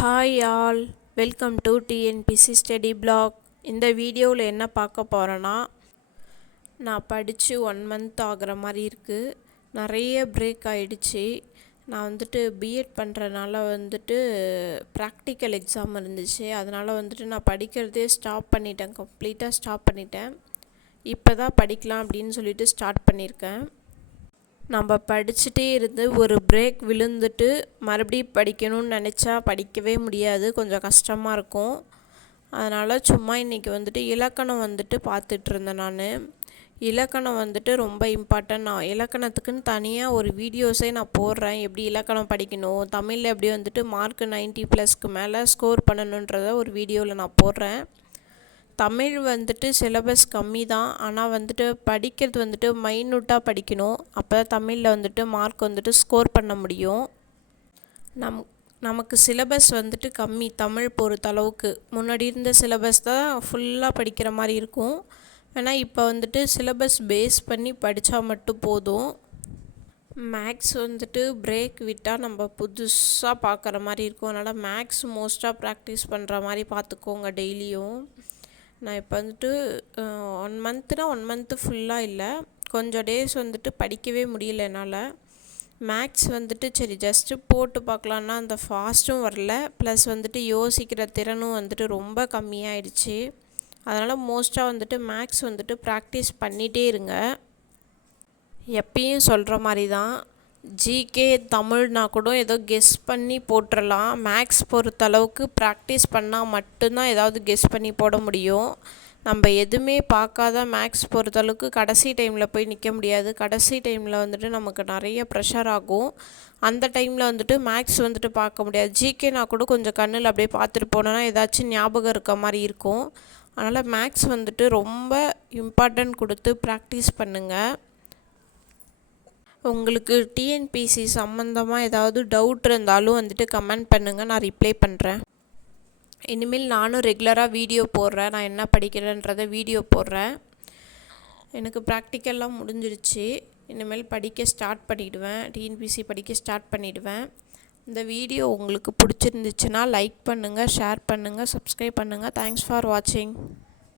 Hi all, welcome to TNPSC study block. இந்த வீடியோவில் என்ன பார்க்க போகிறேன்னா, நான் படித்து 1 month ஆகிற மாதிரி இருக்குது. நிறைய பிரேக் ஆகிடுச்சு. நான் பிஎட் பண்ணுறதுனால ப்ராக்டிக்கல் எக்ஸாம் இருந்துச்சு. அதனால் நான் படிக்கிறதே ஸ்டாப் பண்ணிட்டேன், கம்ப்ளீட்டாக ஸ்டாப் பண்ணிட்டேன். இப்போ தான் படிக்கலாம் அப்படின்னு சொல்லிட்டு ஸ்டார்ட் பண்ணியிருக்கேன். நம்ம படிச்சுட்டே இருந்து ஒரு பிரேக் விழுந்துட்டு மறுபடியும் படிக்கணும்னு நினச்சா படிக்கவே முடியாது, கொஞ்சம் கஷ்டமாக இருக்கும். அதனால் சும்மா இன்றைக்கி இலக்கணம் பார்த்துட்ருந்தேன். நான் இலக்கணம் ரொம்ப இம்பார்ட்டன்ட். நான் இலக்கணத்துக்குன்னு தனியாக ஒரு வீடியோஸே நான் போடுறேன். எப்படி இலக்கணம் படிக்கணும், தமிழில் எப்படி மார்க் 90+ மேலே ஸ்கோர் பண்ணணுன்றத ஒரு வீடியோவில் நான் போடுறேன். தமிழ் சிலபஸ் கம்மி தான், ஆனால் படிக்கிறது மைன்யூட்டாக படிக்கணும். அப்போ தான் தமிழில் மார்க் ஸ்கோர் பண்ண முடியும். நமக்கு சிலபஸ் கம்மி தமிழ் பொறுத்தளவுக்கு. முன்னாடி இருந்த சிலபஸ் தான் ஃபுல்லாக படிக்கிற மாதிரி இருக்கும். ஆனால் இப்போ சிலபஸ் பேஸ் பண்ணி படித்தா மட்டும் போதும். மேக்ஸ் பிரேக் விட்டால் நம்ம புதுசாக பார்க்குற மாதிரி இருக்கும். அதனால் மேக்ஸ் மோஸ்ட்டாக ப்ராக்டிஸ் பண்ணுற மாதிரி பார்த்துக்கோங்க டெய்லியும். நான் இப்போ 1 month ஃபுல்லாக இல்லை, கொஞ்சம் டேஸ் படிக்கவே முடியல என்னால். மேக்ஸ் சரி ஜஸ்ட்டு போட்டு பார்க்கலான்னா அந்த ஃபாஸ்ட்டும் வரல, ப்ளஸ் யோசிக்கிற திறனும் ரொம்ப கம்மியாயிடுச்சு. அதனால் மோஸ்ட்டாக மேக்ஸ் ப்ராக்டிஸ் பண்ணிகிட்டே இருங்க. எப்பயும் சொல்கிற மாதிரி தான், ஜிகே தமிழ்னா கூட ஏதோ கெஸ் பண்ணி போட்டுடலாம். மேக்ஸ் பொறுத்தளவுக்கு ப்ராக்டிஸ் பண்ணால் மட்டும்தான் ஏதாவது கெஸ் பண்ணி போட முடியும். நம்ம எதுவுமே பார்க்காத மேக்ஸ் பொறுத்தளவுக்கு கடைசி டைமில் போய் நிற்க முடியாது. கடைசி டைமில் நமக்கு நிறைய ப்ரெஷர் ஆகும். அந்த டைமில் மேக்ஸ் பார்க்க முடியாது. ஜிகேனா கூட கொஞ்சம் கண்ணில் அப்படியே பார்த்துட்டு போனோன்னா ஏதாச்சும் ஞாபகம் இருக்க மாதிரி இருக்கும். அதனால் மேக்ஸ் ரொம்ப இம்பார்ட்டன்ட் கொடுத்து ப்ராக்டிஸ் பண்ணுங்கள். உங்களுக்கு டிஎன்பிசி சம்மந்தமாக ஏதாவது டவுட் இருந்தாலும் கமெண்ட் பண்ணுங்கள், நான் ரிப்ளை பண்ணுறேன். இனிமேல் நானும் ரெகுலராக வீடியோ போடுறேன். நான் என்ன படிக்கிறேன்றதை வீடியோ போடுறேன். எனக்கு ப்ராக்டிக்கல்லாம் முடிஞ்சிருச்சு. இனிமேல் படிக்க ஸ்டார்ட் பண்ணிவிடுவேன், டிஎன்பிசி படிக்க ஸ்டார்ட் பண்ணிவிடுவேன். இந்த வீடியோ உங்களுக்கு பிடிச்சிருந்துச்சுன்னா லைக் பண்ணுங்கள், ஷேர் பண்ணுங்கள், சப்ஸ்கிரைப் பண்ணுங்கள். தேங்க்ஸ் ஃபார் வாட்சிங்.